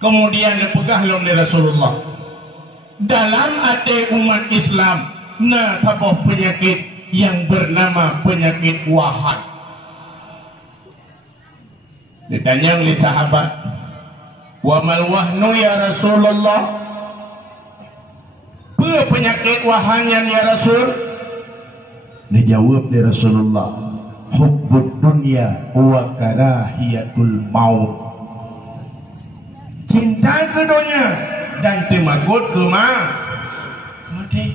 Kemudian dipegah oleh Rasulullah. Dalam hati umat Islam, nah tabuh penyakit yang bernama penyakit wahan. Ditanya oleh sahabat, wa mal wahnu ya Rasulullah? Apa penyakit wahannya ya Rasul? Dijawab oleh Rasulullah, hubbud dunya wa karahiyatul maut. Cinta ke dunia dan temagut ke mati.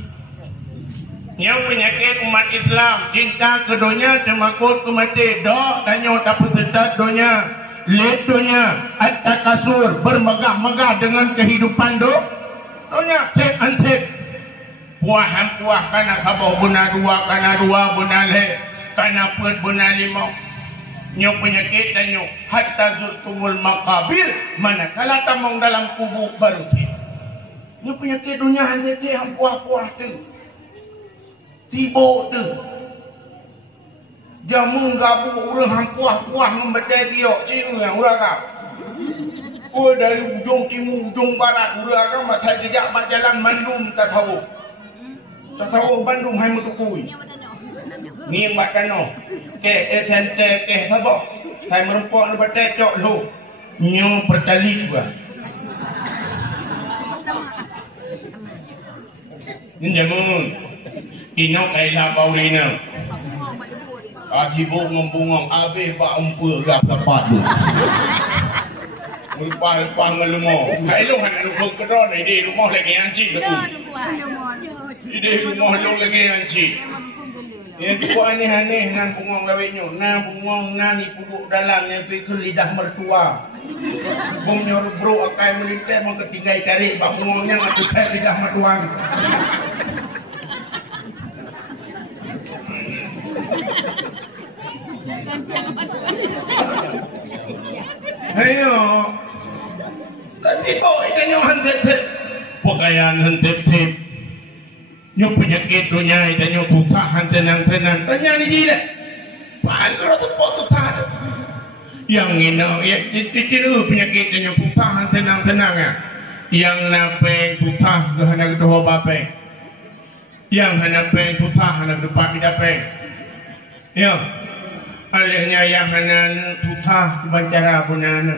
Yang penyakit umat Islam, cinta ke dunia, temagut ke mati. Dok tanya tak peserta dunia, lihat dunia, at-takasur, bermegah-megah dengan kehidupan dunia, cek ansep. Puah kana kabau benar dua, kana dua benar le, kana pet benar lima. Nyo penyakit dan nyo hatta zurtumul makabir, manakala tamong dalam kubur baru cik. Nyo penyakit dunia hanya cik yang puah-puah tu, tiba tu. Jamu gabu orang yang puah-puah membedai diok cik yang urang kau. Oh dari ujung timur ujung barat urang kau macam jejak jalan Bandung tak tahu. Tak tahu Bandung hai metukui. Ni makan no. Ke tente ke sabok. Hai merempok le batai cok lu. Nyu pertali juga. Ni jamun. Ino kaila baurina. Akibu ngombungong abe ba umpul rak tepat lu. Mulpa ngelumo. Kai lu han lu kedon ide rumah lagi anci tu. Ide rumah lu lagi anci. Yang tu aneh-aneh nang bungong lawinyo, nang bungong nani puduk dalam yang pergi ke lidah mertua. Bungnya bro akai melintas mau ketinggai tarik bak bungongnya ngatu tarik lidah mertua. Ayo. Tadi kau ikannya hentep-hentep. Pakaian hentep-hentep. Nyo penyakit dunia dan nyo tutahan tenang-tenang. Tanya ni dia. Pahala tu pot tutahan. Yang ini kira penyakit dan nyo tutahan tenang-tenang ya. Yang napeng tutah kehana kedua bapeng. Yang napeng tutah hana depan bidapeng. Ya. Alihnya yang hana tutah kebancara punana.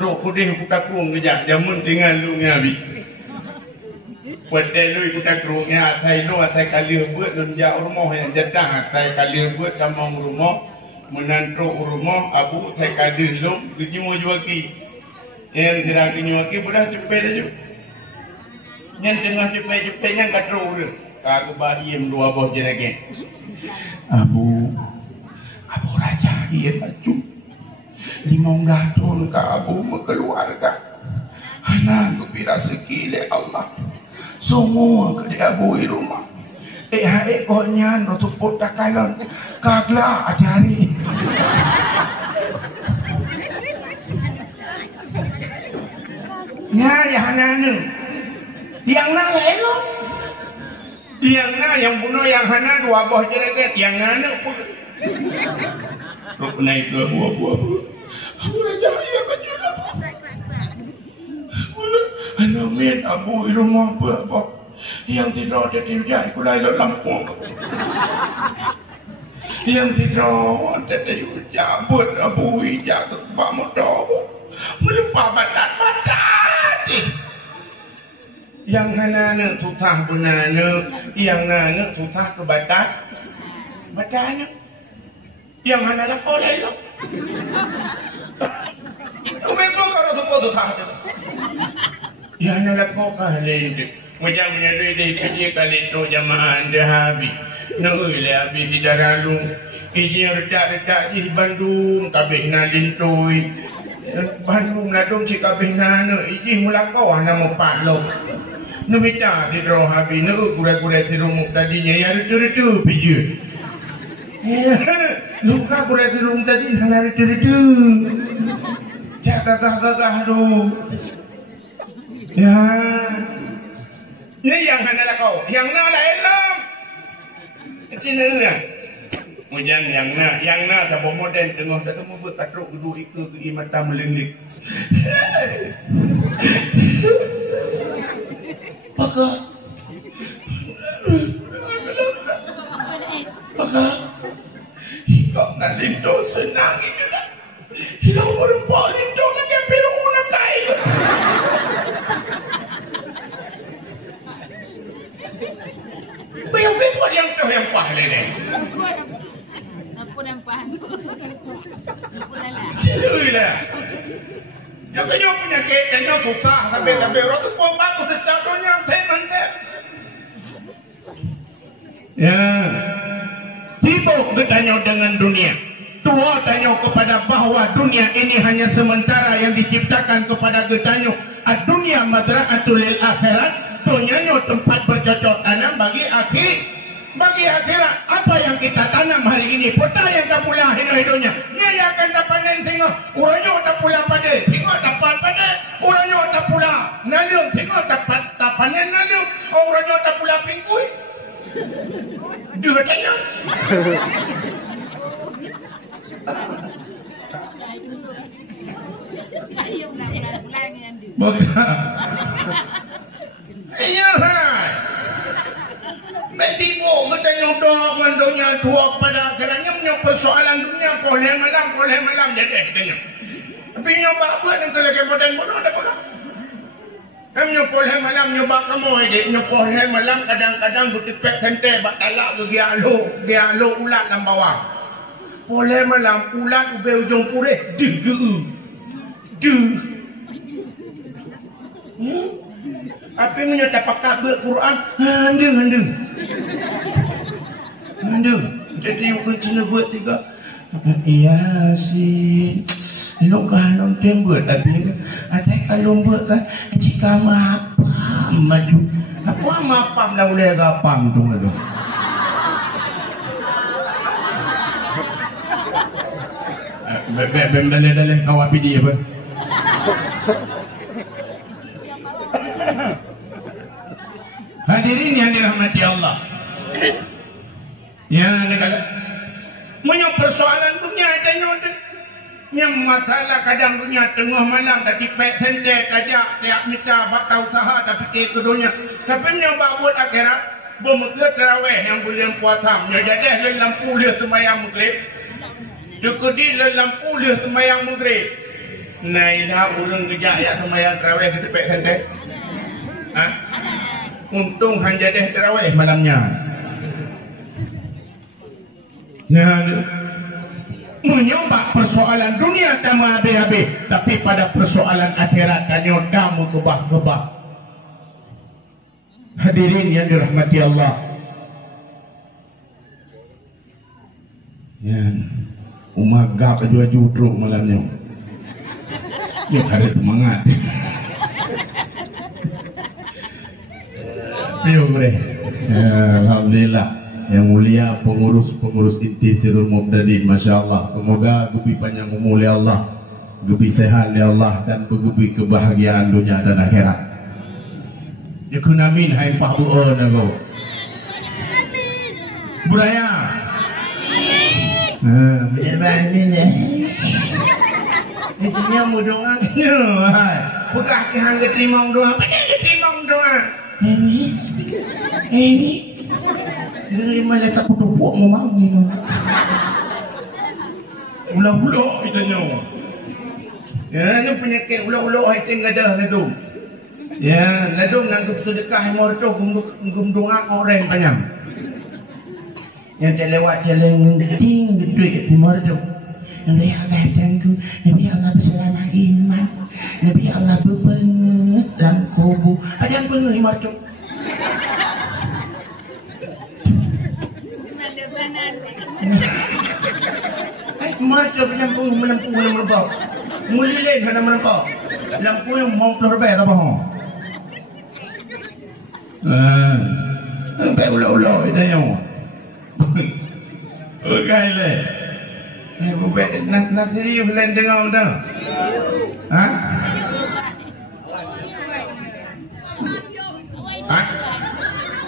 Rok kudih kutakung kejap jamun tinggal lu ngabi. Pada lu ikut kerumnya, atai lu atai kali buat lunjak rumah yang jatah, atai kali buat sama rumah, menantu rumah, abu atai kali lu kejimu juaki, yang tidak kejuaki sudah cepet aja, yang tengah cepet yang katru tu, kau bahiem dua boh jerage, abu raja dia baju, 500 tahun ke abu berkeluarga, anak tu rezeki le Allah. Semua ke dia bui rumah. Hai konyan rotu pota kalon. Kagla ajari. Ya hananu. Yang na lelo. Yang na yang bunuh yang hana dua boh jereket yang nanu pun. Rok naik ke buah-buah. Aku raja yang kecil. Anak min abu rumah apa yang tidak ada di ujah aku lain lampung yang tidak ada di ujah buat abu ijah ke pak motor melupa badat yang hana tutah benana yang nana tutah ke badatnya yang hana lah oleh itu mereka kalau tutah ya nak kau kali itu macam mana dia kerja kali itu jamaah anda habis nui le habis di Daralung izin redak-redak di Bandung kabeh nalin tui Bandung nadung si kabeh nana izin mula kau nama Pak Long nui tak si roh habis nui kurai-kurai si rumuk tadinya ya retu-retu pijak luka kurai si rumuk tadi hanya retu-retu cak gagah-gagah tu. Ya, ini yang hana kau, yang na lah elam. Cina ni, Mujan yang na tak bawa modern tengah tak semua berkatruk kedua ika ke mata melenglik. Jangan penyakit dan susah sampai orang tu pun bagus sedap dunia teman deh. Ya, sibuk bertanya dengan dunia. Tua tanya kepada bahwa dunia ini hanya sementara yang diciptakan kepada getanyo. Dunia madra'atul lil akhirat. Dunia tempat bercocok tanam bagi akhirat. Apa yang kita tanam hari ini, peta yang tak pula hidup-hidupnya. Dia yang akan dapat tengok. Uranya tak pula pada, tengok dapat pada. Uranya tak pula nalium, tengok dapat panen nalium. Uranya tak pula pingkui. Dia tanya. Iya, Betimu kita nyodok dengan dunia tua kepada akhiratnya punya persoalan dunia boleh malam jadi katanya. Tapi nyoba apa nanti lagi modern ada apa? Kami boleh malam nyoba kamu ini boleh malam kadang-kadang butipek sente batalak ke gialo ulat dalam bawah. Boleh malam ulat ube ujung purih Apa yang menyata pakak Quran handeng. Jadi bukan cina buat tiga. Yasin. Lokah nonton buat tapi kalau buat kan jika mapam maju. Apa mapam dah boleh gapam tu tu. Benda-benda kawapi dia apa? Hadirin yang dirahmati Allah. Ya, negara. Punya persoalan dunia ada yang masalah kadang dunia tengah malam tadi pek sendek ajak tiap minta bakal usaha tapi ke dunia. Tapi nyoba buat akhirat, bermegah tarawih yang boleh puasa. Jadi le lampu le sembahyang maghrib. Dikudi le lampu le sembahyang maghrib. Nailah urang gejak ya sembahyang tarawih ke pek sendek. Untung hanjadah tarawih malamnya. Ya, menyoba persoalan dunia tak habis-habis, tapi pada persoalan akhirat tanya kamu gebah-gebah. Hadirin yang dirahmati Allah. Ya, umagak jual jutruk malamnya. Ya ada semangat. Alhamdulillah. Yang mulia pengurus inti Sirul Mubtadi, Masya Allah. Semoga gebi panjang umur ya Allah, gebi sehat ya Allah, dan gebi kebahagiaan dunia dan akhirat. Yakun amin hai Pak Bu'o nago. Budaya. Menyebar amin ya. Itunya mau doa gitu. Bukan hang terima doa, apa dia terima doa? Ini Jadi malaikat kutubuk memang gitu. Ulah-ulah itanya. Ya, ni penyakit ulah-ulah itu ngadah ladung. Ya, ladung nanggup sedekah morto gum doa orang panjang. Yang terlewat jalan ngeting duit di morto. Nabi Allah tangguh, Nabi Allah berselama iman, Nabi Allah berbenget dalam kubur. Ajan benget di morto. Macam lampu melempau. Mulilin kena melempau. Lampu yang mau keluar bayar apa ho? Bayar ulah-ulah itu yang. Okey le. Buat nak serius lain dengar dah.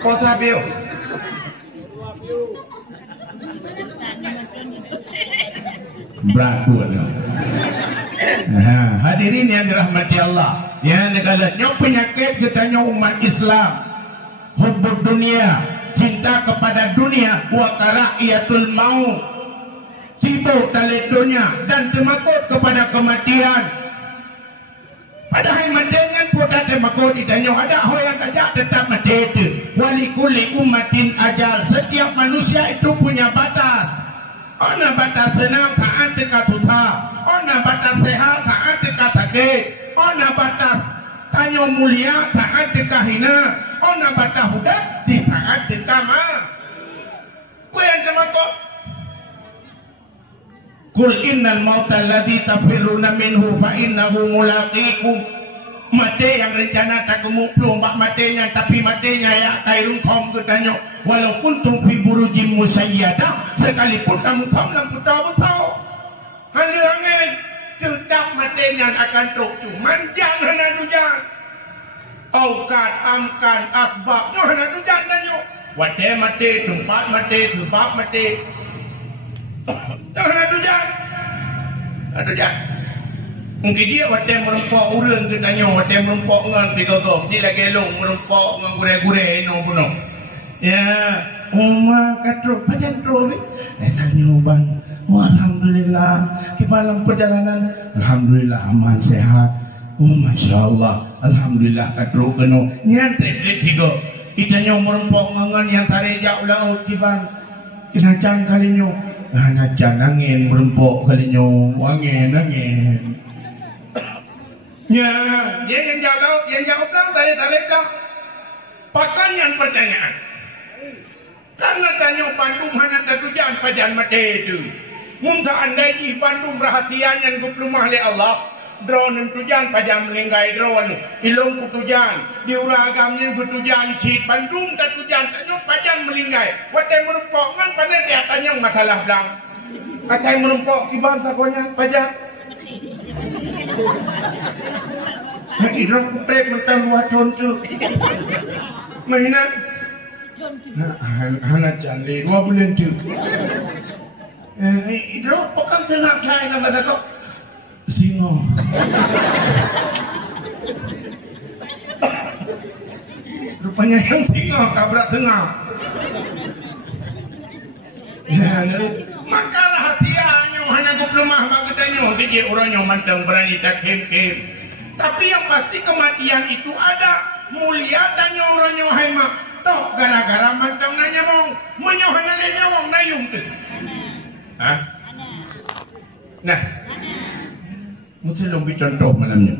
Kau sabiu. Berakut. Hadirin yang dirahmati Allah, yang negara penyakit katanya umat Islam, hubbud dunia, cinta kepada dunia, wa karahiyatul maut, sibuk tali dunia dan temakut kepada kematian. Padahal dengan putar temakut ditanya ada orang yang tajak tetap mati itu. Wali kulli ummatin ajal, setiap manusia itu punya batas. Ona batas senang taat dekat tuta, ona batas sehat taat dekat sakit, ona batas tanyo mulia saat dekahina, ona batas huda di saat dekama. Kuyan sama kok. Kul innal mauta alladhi tafirruna minhu fa innahu mulaqikum. Mati yang rencana tak kemuplu mbak matinya, tapi matinya ya kairun kaum ketanyo. Walaupun tumfi burujim musayyadah, sekalipun kamu kaum dalam putau-putau. Halangin tetap matinya akan truk, cuman jangan anujan. Aukat, amkan, asbab, jangan anujan tanyo. Wadah mati, tempat mati, sebab mati. Jangan anujan. Anujan. Mungkin dia wadah merempok urang ke tanya, wadah merempok ngan tiga-tiga, sila gelong merempok ngan gure-gure no puno. Ya, Uma katruk pajan truk. Tanya bang, alhamdulillah, di malam perjalanan, alhamdulillah aman sehat. Masya Allah, alhamdulillah katruk keno. Nyan trik tiga. Itanya merempok ngan yang tarik jauh laut kibang. Kena cang kalinyo. Najan angin merempok kalinyo, angin. Ya, yang jawab dah, tarik dah. Pakan yang pertanyaan. Karena tanya Bandung hanya tertujuan pajan mati itu. Mungkin anda ini Bandung rahasian yang kuplumah oleh Allah. Drone tujuan pajan melinggai drone. Ilung kutujuan. Diuragamnya kutujuan cip. Bandung tertujuan tanya pajan melinggai. Watai merupakan pada dia tanya masalah belang. Watai merupakan kibang sakonya pajan. Yang idrak kutrek mentang buat contoh. Mainan Hana cantik 2 bulan tu. Idrak pekan tengah lain nama tak singo. Rupanya yang singo kabrak tengah. Maka rahasianya hanya gublemah bagedanyo dia orangnya manteng berani tak kem-kem. Tapi yang pasti kematian itu ada. Mulia tanya orangnya hemat. Toh gara-gara manteng nanya mong menyohana lenya wong nayung tu. Hah? Nah. Mesti lebih contoh malamnya.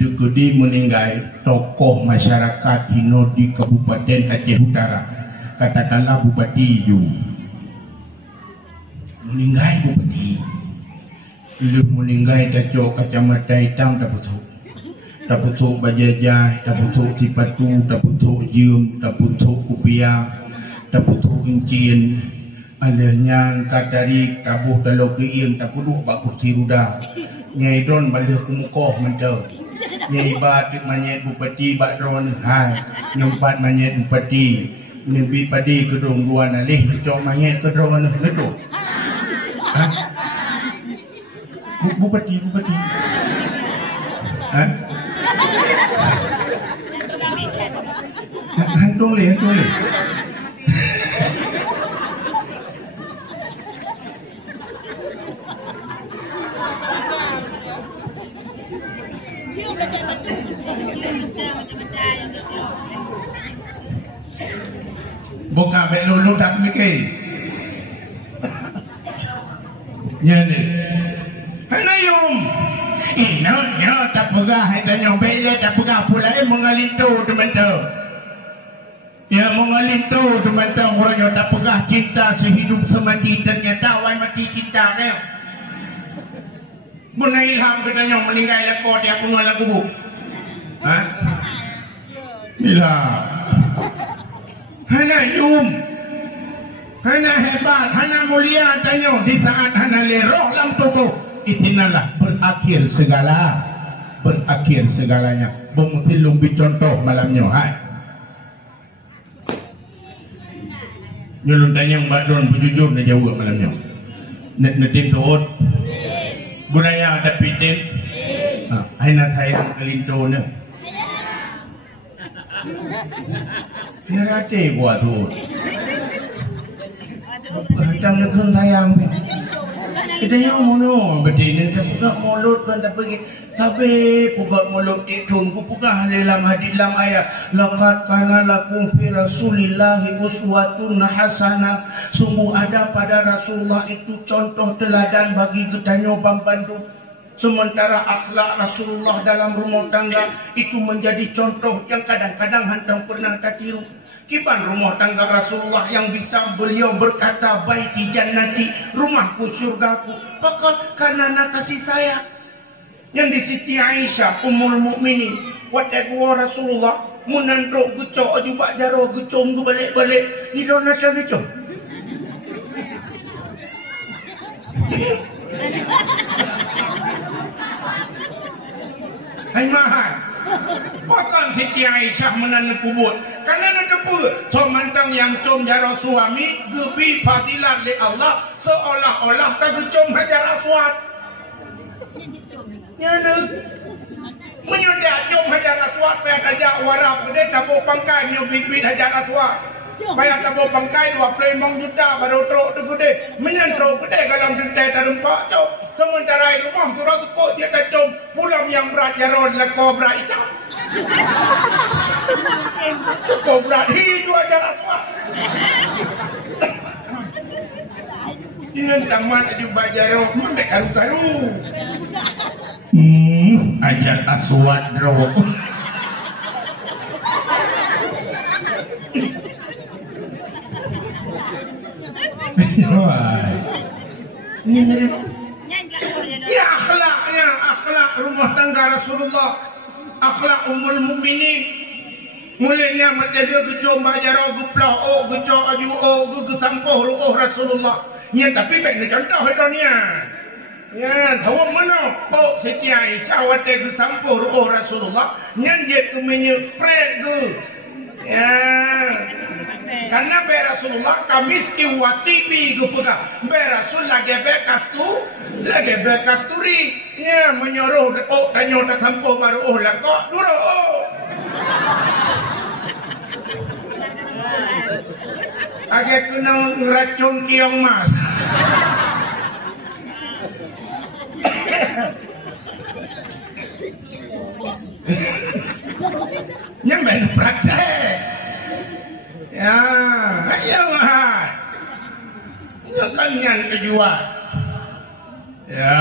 Dekudi meninggal tokoh masyarakat Hino di Kabupaten Aceh Utara. Katakanlah Bupati Ju. Meninggal Bupati. Bila meninggal kacau kacamata hitam tak betul. Tak betul bajajah, tak betul tipatu, tak betul jum, tak betul kupiah, tak betul kincin. Adanya katari kabuh kalau keing tak perlu bak kursi ruda. Nyai don balik kumukoh mentau. Nyai batik manyet Bupati bak dron hai. Nyempat manyet Bupati. Nyempi padi kedong dua nalih kecok manyet kedong anak gedung. Hah? Bupati. Hah? Hantung leh. Buka belulu tak mikir. Nyane. Hanayum. Ino tak pegah tanya bela tak pegah pula mengalintu teman-teman. Ya mengalintu teman-teman orangnya tak pegah cinta sehidup semati ternyata wai mati cinta kau. Guna ilham katanya meninggal lekor dia pun lagu bu. Hah? Bila hana yum, hana hebat, hana mulia tanya di saat hana leroh dalam tubuh. Itinalah berakhir segalanya. Bemutil lumbi contoh malamnya. Hai. Nyulun tanya Mbak Don berjujur na jawab malamnya. Netim tuot. Budaya ada pitin. Hai nak sayang kelinto na. Nerate buat tuot. Hadang nak sayang. Kita yang mono berdini tak buka mulut kan tak pergi. Tapi buka mulut itu ku buka dalam hadis dalam ayat laqad kana lakum fi rasulillahi uswatun hasanah. Sungguh ada pada Rasulullah itu contoh teladan bagi kita pembantu. Sementara akhlak Rasulullah dalam rumah tangga itu menjadi contoh yang kadang-kadang hantam pernah tak tiru. Kipan rumah tangga Rasulullah yang bisa beliau berkata baiti jannati, rumahku surgaku, pokok karena kasih sayang. Yang di Siti Aisyah Ummul Mukminin, wategwa Rasulullah munandro guco juga jaro guco ngu balik-balik di donatan itu. Hai mahal. Bahkan Siti Aisyah menanam kubur. Karena ada kubur. So mantang yang com jara suami. Gebi fadilat di Allah. Seolah-olah tak gecom hajar aswad. Ya nak. Menyudah com hajar aswad. Paya tajak warap. Gede tabuk pangkai. Nyubik-bik hajar aswad. Paya tabuk pangkai. 20 juta baru teruk tu gede. Menyentruk gede kalau dentai tak rempak tu. Sementara rumah surah tu kok dia tak com. Pulang yang berat jarod lah kobra itu. Kobra itu aja aswad. Dia tamat juga jarod. Mana karu-karu. Ajar aswad bro. Ya akhlak rumah tangga Rasulullah, akhlak Ummul Mukminin. Mulanya menjadi gejom bajaro guplah gejo aju gesampoh ruh Rasulullah. Nya tapi ben contoh itu nya. Ya, tahu mana? Siti Aisyah wate gesampoh ruh Rasulullah. Nya dia tu menyepret tu. Ya. Karena be Rasulullah kamis kiwati bi gupuka. Be Rasul lagi be kasturi. Ya menyuruh tanyo tak sampo baru lah kok duro. Agak kena racun kiong mas. Yang main praktek. Ya, ayo mahal. Jangan yang kejual. Ya,